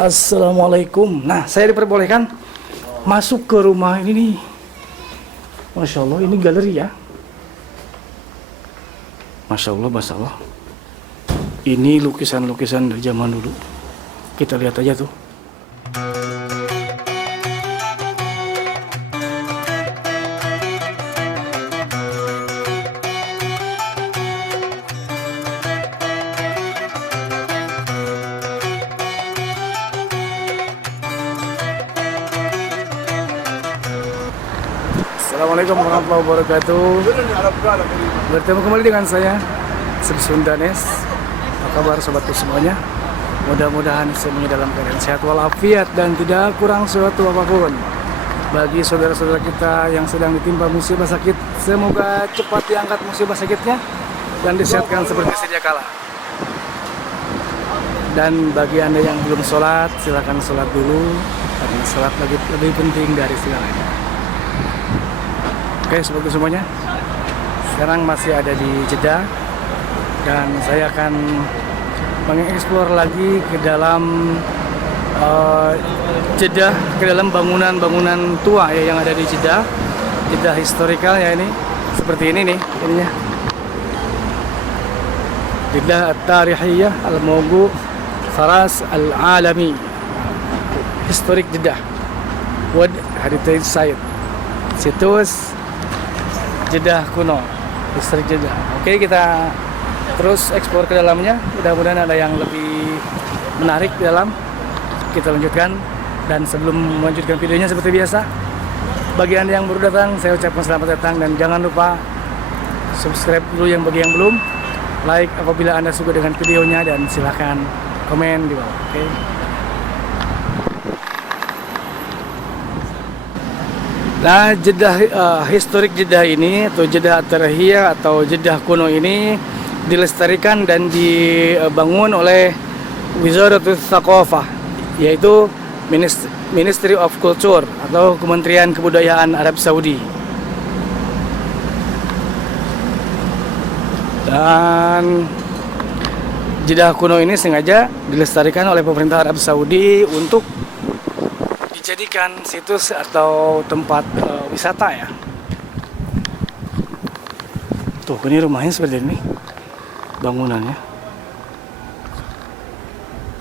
Assalamualaikum. Nah, saya diperbolehkan masuk ke rumah ini nih. Masya Allah, ini galeri ya. Masya Allah, Masya Allah. Ini lukisan-lukisan dari zaman dulu. Kita lihat aja tuh. Assalamualaikum warahmatullahi wabarakatuh. Bertemu kembali dengan saya, Sundanes. Apa kabar sobatku semuanya? Mudah-mudahan semuanya dalam keadaan sehat walafiat dan tidak kurang suatu apapun. Bagi saudara-saudara kita yang sedang ditimpa musibah sakit, semoga cepat diangkat musibah sakitnya dan disehatkan seperti sedia kala. Dan bagi Anda yang belum sholat, silakan sholat dulu, karena sholat lebih penting dari segalanya. Oke, sobatku semuanya, sekarang masih ada di Jeddah dan saya akan mengeksplor lagi ke dalam Jeddah, ke dalam bangunan-bangunan tua ya yang ada di Jeddah, Jeddah historikal ya ini, seperti ini nih ininya. Jeddah At-Tarihiyah Al-Mawgu Faras Al-Alami, historik Jeddah, World Heritage Site, situs Jeddah kuno, distrik Jeddah. Oke, kita terus eksplor ke dalamnya. Mudah-mudahan ada yang lebih menarik di dalam. Kita lanjutkan. Dan sebelum melanjutkan videonya seperti biasa, bagi Anda yang baru datang, saya ucapkan selamat datang dan jangan lupa subscribe dulu yang bagi yang belum. Like apabila Anda suka dengan videonya dan silahkan komen di bawah. Oke. Nah, Jeddah historik Jeddah ini atau Jeddah At-Tarihiyah atau Jeddah kuno ini dilestarikan dan dibangun oleh Wizaratul Thaqafah, yaitu Ministry of Culture atau Kementerian Kebudayaan Arab Saudi. Dan Jeddah kuno ini sengaja dilestarikan oleh pemerintah Arab Saudi untuk dijadikan situs atau tempat wisata ya. Tuh, ini rumahnya seperti ini, bangunannya.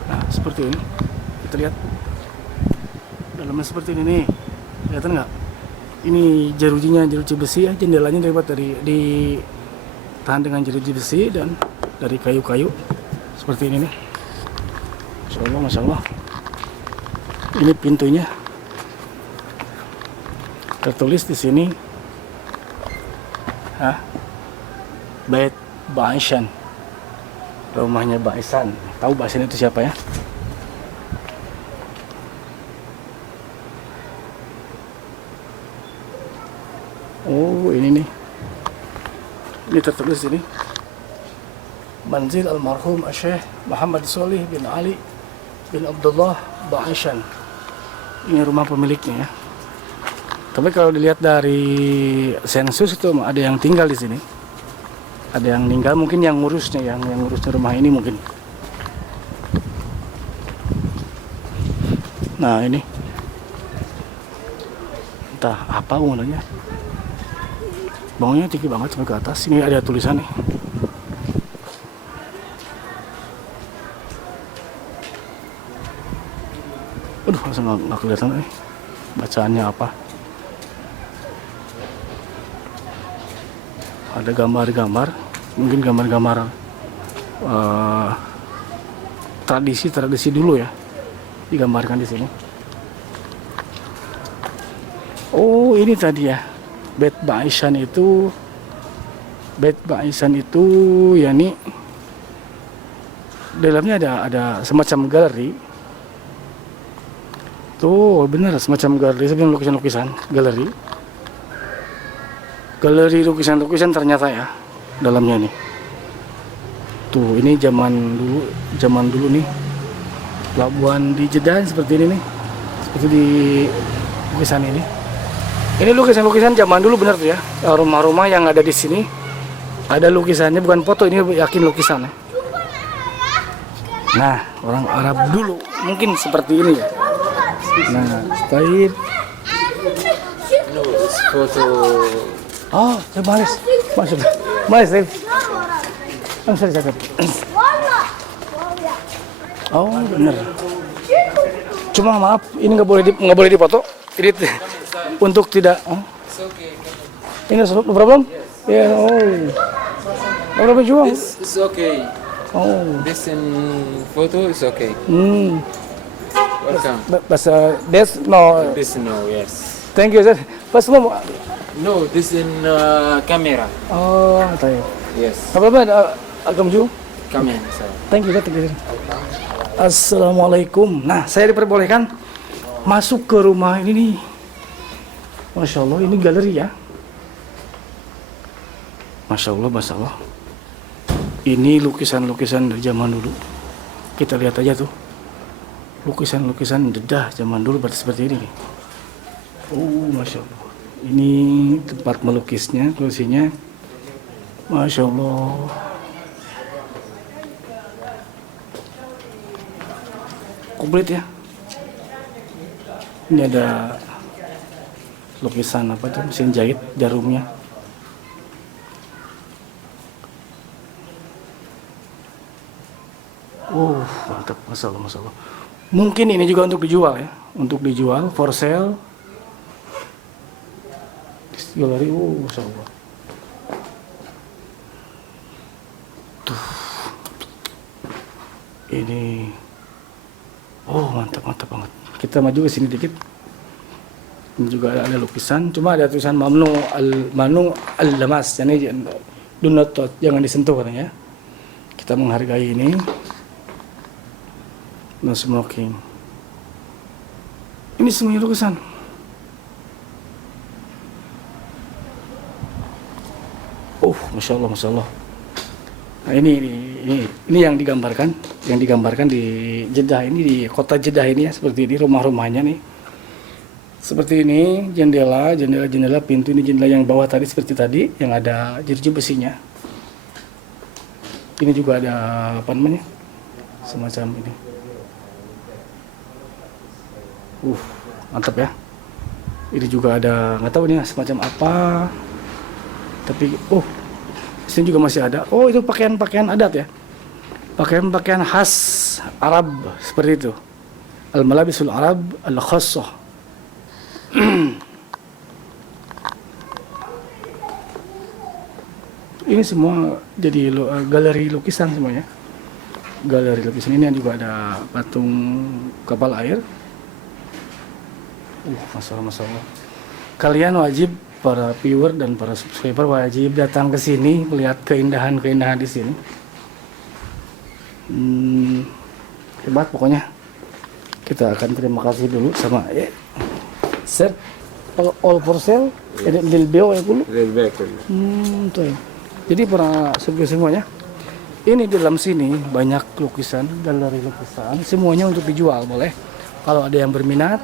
Nah, seperti ini. Kita lihat dalamnya seperti ini nih. Kelihatan nggak? Ini jerujinya, jeruji besi ya. Jendelanya terbuat tahan dengan jeruji besi dan dari kayu-kayu seperti ini nih. Masya Allah, Masya Allah. Ini pintunya. Tertulis di sini, Bait Baisan, rumahnya Baisan. Tahu Baisan itu siapa ya? Oh, ini nih. Ini tertulis di sini. Manzil almarhum Syekh Muhammad Sholih bin Ali bin Abdullah Baisan. Ini rumah pemiliknya ya. Tapi kalau dilihat dari sensus itu ada yang tinggal di sini. Ada yang meninggal, mungkin yang ngurusnya, yang ngurusnya rumah ini mungkin. Nah, ini. Entah apa bangunannya. Bangunnya tinggi banget sampai ke atas. Ini ada tulisan nih. Aduh, langsung nggak kelihatan nih. Bacaannya apa? Ada gambar-gambar, mungkin gambar-gambar tradisi dulu ya, digambarkan di sini. Oh, ini tadi ya, Bait Baisan itu, ya nih, dalamnya ada semacam galeri. Tuh, benar semacam galeri, sebelum lukisan-lukisan, galeri lukisan-lukisan ternyata ya dalamnya nih. Tuh, ini zaman dulu nih, pelabuhan di Jeddah seperti ini nih, seperti di lukisan ini. Ini lukisan-lukisan zaman dulu bener tuh ya. Rumah-rumah yang ada di sini ada lukisannya, bukan foto, ini yakin lukisan ya. Nah, orang Arab dulu mungkin seperti ini ya. Nah, baik. No, it's photo. Oh, saya balas. Masuk. Balas, saya. I'm sorry, sorry. Oh, benar. Cuma maaf, ini nggak boleh dipoto. Ini untuk tidak. It's okay. Ini no problem? Ya, oh. No problem juga. It's okay. Oh. This in photo is okay. Welcome. But there's no. This no, yes. Thank you, sir. Pas semua. No, this in camera. Oh, tayo. Yes. No problem. Welcome you. Come in, sir. Thank you, thank you. Assalamualaikum. Nah, saya diperbolehkan masuk ke rumah ini nih. Masya Allah, ini galeri ya. Masya Allah, Masya Allah. Ini lukisan-lukisan dari zaman dulu. Kita lihat aja tuh. Lukisan-lukisan Jeddah zaman dulu seperti ini nih. Oh, Masya Allah. Ini tempat melukisnya, kursinya. Masya Allah. Komplit ya. Ini ada lukisan apa tuh, mesin jahit, jarumnya. Mantap, masalah. Mungkin ini juga untuk dijual ya, untuk dijual, for sale. Galeri, masya Allah. Tuh, ini. Mantap banget. Kita maju ke sini dikit. Ini juga ada lukisan, cuma ada tulisan Manu al-Lamas, yani do not touch, jangan disentuh katanya. Kita menghargai ini. No smoking. Ini semuanya lukisan. Masya Allah. Nah, ini yang digambarkan di Jeddah ini, di kota Jeddah ini ya, seperti ini rumah-rumahnya nih. Seperti ini, jendela, pintu, ini jendela yang bawah tadi seperti tadi yang ada jeruji besinya. Ini juga ada apa namanya? Semacam ini. Mantap ya. Ini juga ada, nggak tahu ini semacam apa. Tapi di sini juga masih ada. Itu pakaian-pakaian adat ya. Pakaian-pakaian khas Arab seperti itu. Al-malabisul Arab al-khassah. Ini semua jadi galeri lukisan semuanya. Galeri lukisan ini juga ada patung kapal air. Masalah. Kalian wajib, para viewer dan para subscriber wajib datang ke sini melihat keindahan di sini. Hebat pokoknya. Kita akan terima kasih dulu sama sir. All for sale. Lil Beo ya dulu. Lil Beo. Tuh. Jadi para subscriber semuanya, ini di dalam sini banyak lukisan, galeri lukisan, semuanya untuk dijual boleh. Kalau ada yang berminat,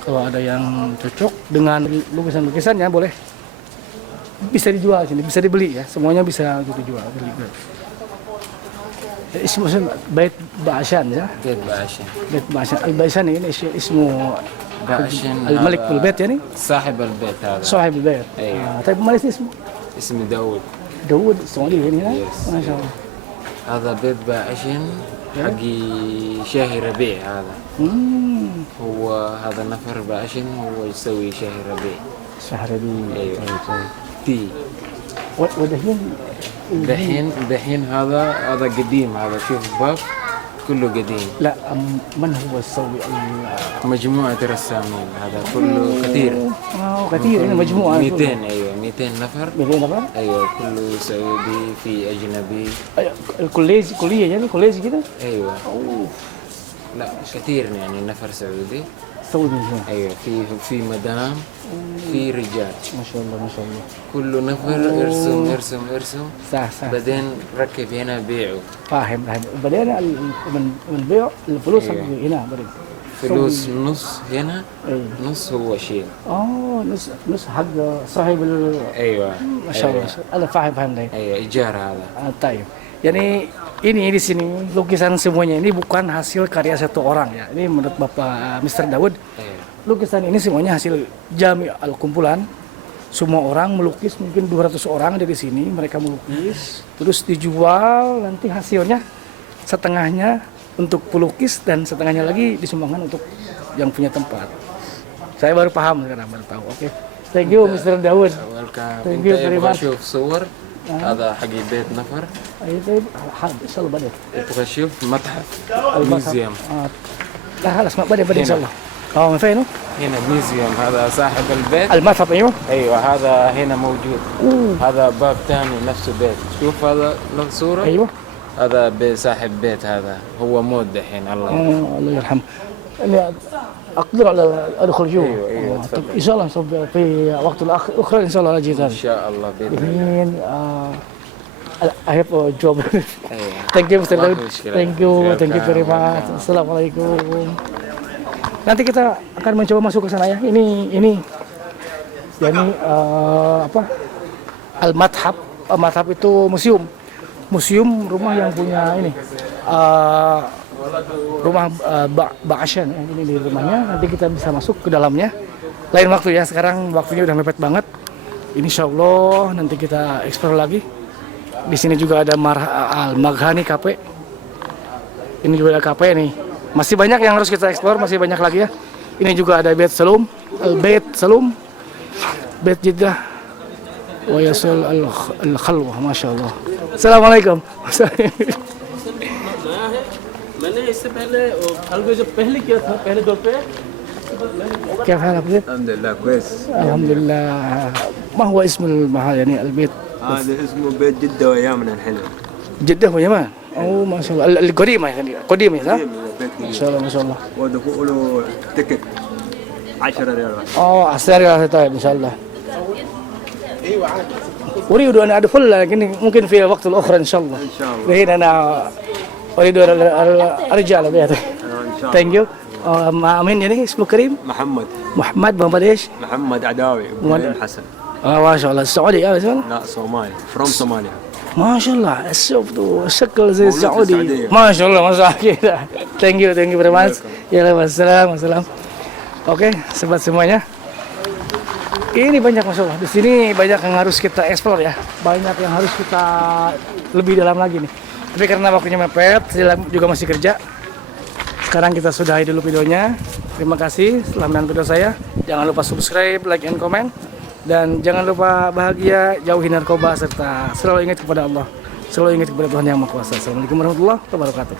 kalau ada yang cocok dengan lukisan-lukisannya boleh, bisa dijual sini, bisa dibeli ya, semuanya bisa untuk dijual. Ismu Bait Ba'ashan ya. Bait Ba'ashan. Al-Ba'ashan ini ismu Al-Malik al-Bait yani. صاحب البيت هذا. صاحب البيت. طيب ما اسمه؟ اسمه داود. داود السعودي هنا. ما شاء الله. هذا بيت باشن حقي شاهي ربيع هذا. هو هذا نفر باشن هو يسوي شاهي ربيع. شاهي ربيع. ايوه. تي. دحين هذا قديم، هذا شوف الباب كله قديم. لا من هو يسوي مجموعة رسامين، هذا كله كثير. كثير هنا مجموعة 200. ايوه 200 نفر. 200 نفر؟ ايوه كله سعودي، في اجنبي. كلية يعني كلية كده؟ ايوه. لا كثير يعني نفر سعودي. سعودي هنا. ايوه في مدام، في رجال. ما شاء الله ما شاء الله. كل نفر ارسم. صح. بعدين ركب هنا بيعه. فاهم. بعدين من بيع الفلوس هنا بعدين. فلوس نص هنا. نص هو شيل. نص حق صاحب ايوه ما شاء الله. انا فاهم ده. ايوه ايجار هذا. طيب يعني Ini di sini lukisan semuanya ini bukan hasil karya satu orang ya. Ini menurut Bapak Mr. Daud, Iya. lukisan ini semuanya hasil jami al-kumpulan. Semua orang melukis, mungkin 200 orang dari sini mereka melukis, terus dijual, nanti hasilnya setengahnya untuk pelukis dan setengahnya lagi disumbangkan untuk yang punya tempat. Saya baru paham sekarang, baru tahu. Oke. Thank you Mr. Daud. Welcome. Thank انت you very يبغى much. تشوف صور هذا حق بيت نفر Ayo طيب حاضر ان شاء الله بعدين. يبغى تشوف متحف المتحف. ميوزيوم لا خلاص بعدين ان شاء الله. من فين هو؟ هنا ميوزيوم هذا صاحب البيت المتحف ايوه. ايوه هذا هنا موجود هذا باب ثاني نفسه بيت شوف هذا له صورة ايوه. هذا صاحب بيت هذا هو موت دحين الله الله يرحمه. اني اقدر على ادخل جوا. أيوة، طب تفضل. ان شاء الله نصب في وقت الاخر ان شاء الله اجي ان ثاني. شاء الله باذن الله Ingin I have a job. أيوة. Thank you Mr. ما Daud. في مشكلة. Thank you very Welcome, much. welcome. Assalamualaikum. Nanti kita akan mencoba masuk ke sana ya. Ini jadi apa? Al-Madhab. Madhab itu museum. Museum rumah yang punya ini. Rumah Ba'asyan ya. Ini di rumahnya. Nanti kita bisa masuk ke dalamnya. Lain waktu ya. Sekarang waktunya udah mepet banget. Insya Allah nanti kita eksplor lagi. Di sini juga ada Al-Maghani Cafe. Ini juga ada kafe nih. Masih banyak yang harus kita eksplor, masih banyak lagi ya. Ini juga ada Bait Salum, Bait Salum, Bait Jeddah, wa Yasul Al-Khalwa, Masya Allah. Assalamualaikum. मैंने इससे पहले अलगो जो पहले किया था पहले दौर पे كيف حالك زين؟ الحمد لله كويس. الحمد لله. ما هو اسم المحل يعني البيت؟ هذا اسمه بيت جدة وأيامنا الحلوة. جدة ويمان. أوه ما شاء الله. القديمة يعني قديمة صح؟ بيت ما شاء الله ما شاء الله. ودخوله تكت 10 ريال واحد. أستاذ طيب إن شاء الله. أريد أن أدخل لكن ممكن في وقت الأخرى إن شاء الله. إن شاء الله. الحين أنا أريد أن أرجع لبيتي. إن شاء الله. Thank you. Amin يعني اسمه كريم محمد محمد ايش؟ محمد عداوي إبراهيم حسن. ما شاء الله السعودي لا صومالي فروم صوماليا. ما شاء الله الشكل زي مولود في السعودي السعودية. ما شاء الله ما شاء الله كده. Thank you very much. Ya wassalam. Oke, sobat semuanya. Ini banyak Masya Allah. Di sini banyak yang harus kita eksplor ya. Banyak yang harus kita lebih dalam lagi nih. Tapi karena waktunya mepet, saya juga masih kerja. Sekarang kita sudahi dulu videonya. Terima kasih telah menonton video saya. Jangan lupa subscribe, like, and comment. Dan jangan lupa bahagia, jauhi narkoba, serta selalu ingat kepada Allah. Selalu ingat kepada Tuhan Yang Maha Kuasa. Assalamualaikum warahmatullahi wabarakatuh.